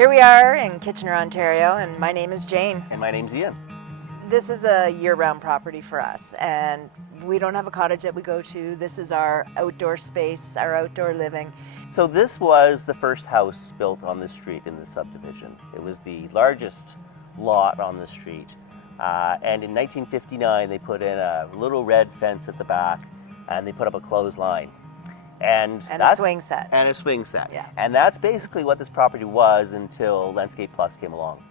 Here we are in Kitchener, Ontario, and my name is Jane. And my name's Ian. This is a year-round property for us, and we don't have a cottage that we go to. This is our outdoor space, our outdoor living. So this was the first house built on this street in this subdivision. It was the largest lot on the street. And in 1959, they put in a little red fence at the back, and they put up a clothesline. And a swing set. And a swing set. Yeah. And that's basically what this property was until Landscape Plus came along.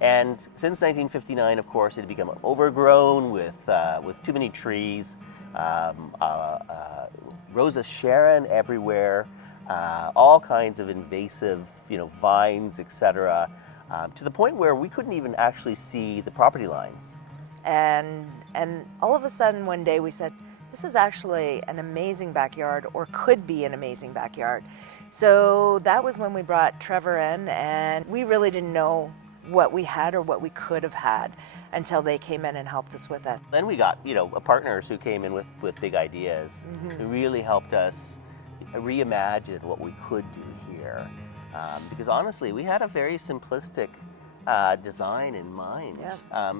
And since 1959, of course, it had become overgrown with too many trees, Rosa Sharon everywhere, all kinds of invasive, vines, etc., to the point where we couldn't even actually see the property lines. And all of a sudden, one day we said, this is actually an amazing backyard, or could be an amazing backyard. So that was when we brought Trevor in, and we really didn't know what we had or what we could have had until they came in and helped us with it. Then we got, partners who came in with big ideas, who really helped us reimagine what we could do here. Because honestly, we had a very simplistic design in mind,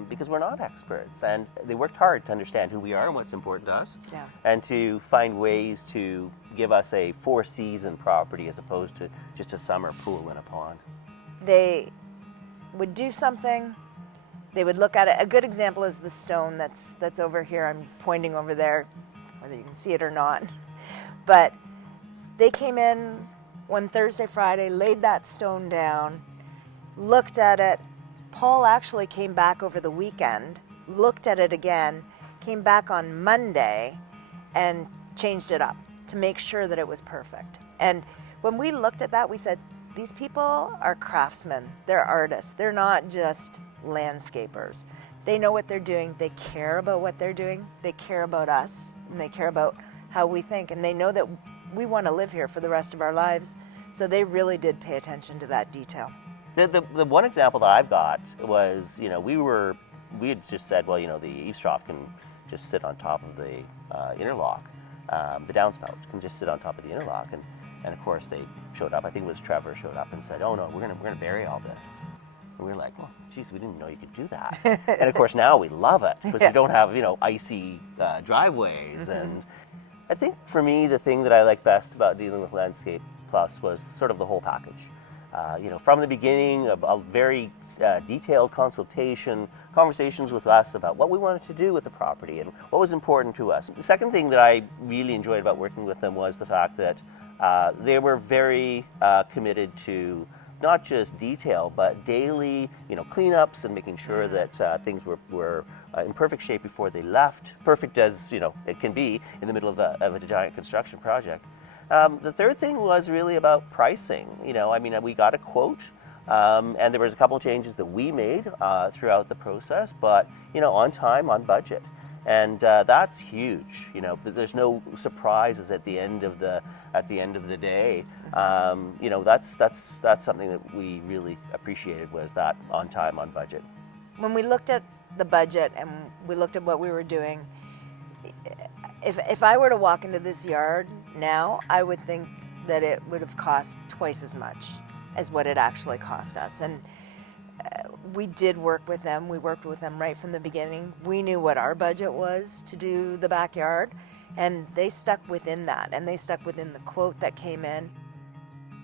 because we're not experts, and they worked hard to understand who we are and what's important to us, and to find ways to give us a four-season property as opposed to just a summer pool and a pond. They would do something, they would look at it. A good example is the stone that's over here. I'm pointing over there, whether you can see it or not. But they came in one Thursday, Friday, laid that stone down, looked at it. Paul actually came back over the weekend, looked at it again, came back on Monday and changed it up to make sure that it was perfect. And when we looked at that, we said, these people are craftsmen, they're artists, they're not just landscapers. They know what they're doing, they care about what they're doing, they care about us, and they care about how we think, and they know that we want to live here for the rest of our lives. So they really did pay attention to that detail. The one example that I've got was, we had just said, well, the eaves trough can just sit on top of the interlock. The downspout can just sit on top of the interlock, and of course they showed up. I think it was Trevor showed up and said, oh no, we're gonna bury all this. And we were like, well, geez, we didn't know you could do that. And of course now we love it because we don't have icy driveways. And I think for me the thing that I like best about dealing with Landscape Plus was sort of the whole package. From the beginning, a very detailed conversations with us about what we wanted to do with the property and what was important to us. The second thing that I really enjoyed about working with them was the fact that they were very committed to not just detail, but daily, cleanups and making sure that things were in perfect shape before they left. Perfect as, it can be in the middle of a giant construction project. The third thing was really about pricing. We got a quote, and there was a couple of changes that we made throughout the process, but on time, on budget, and that's huge. There's no surprises at the end of the day. That's something that we really appreciated, was that on time, on budget. When we looked at the budget and we looked at what we were doing, if I were to walk into this yard now, I would think that it would have cost twice as much as what it actually cost us. And we did work with them. We worked with them right from the beginning. We knew what our budget was to do the backyard, and they stuck within that, and they stuck within the quote that came in.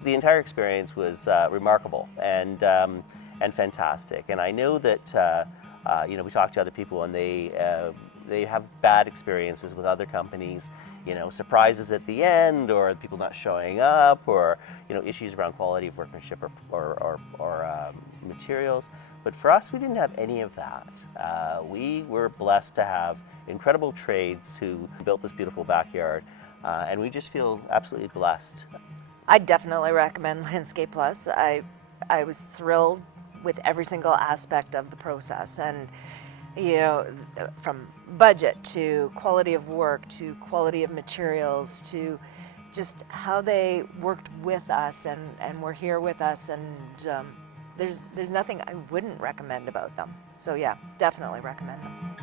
The entire experience was remarkable and fantastic. And I know that we talked to other people, and they have bad experiences with other companies, surprises at the end, or people not showing up, or issues around quality of workmanship or materials. But for us, we didn't have any of that. We were blessed to have incredible trades who built this beautiful backyard, and we just feel absolutely blessed. I definitely recommend Landscape Plus. I was thrilled with every single aspect of the process, and from budget to quality of work to quality of materials to just how they worked with us and were here with us, and there's nothing I wouldn't recommend about them. So yeah, definitely recommend them.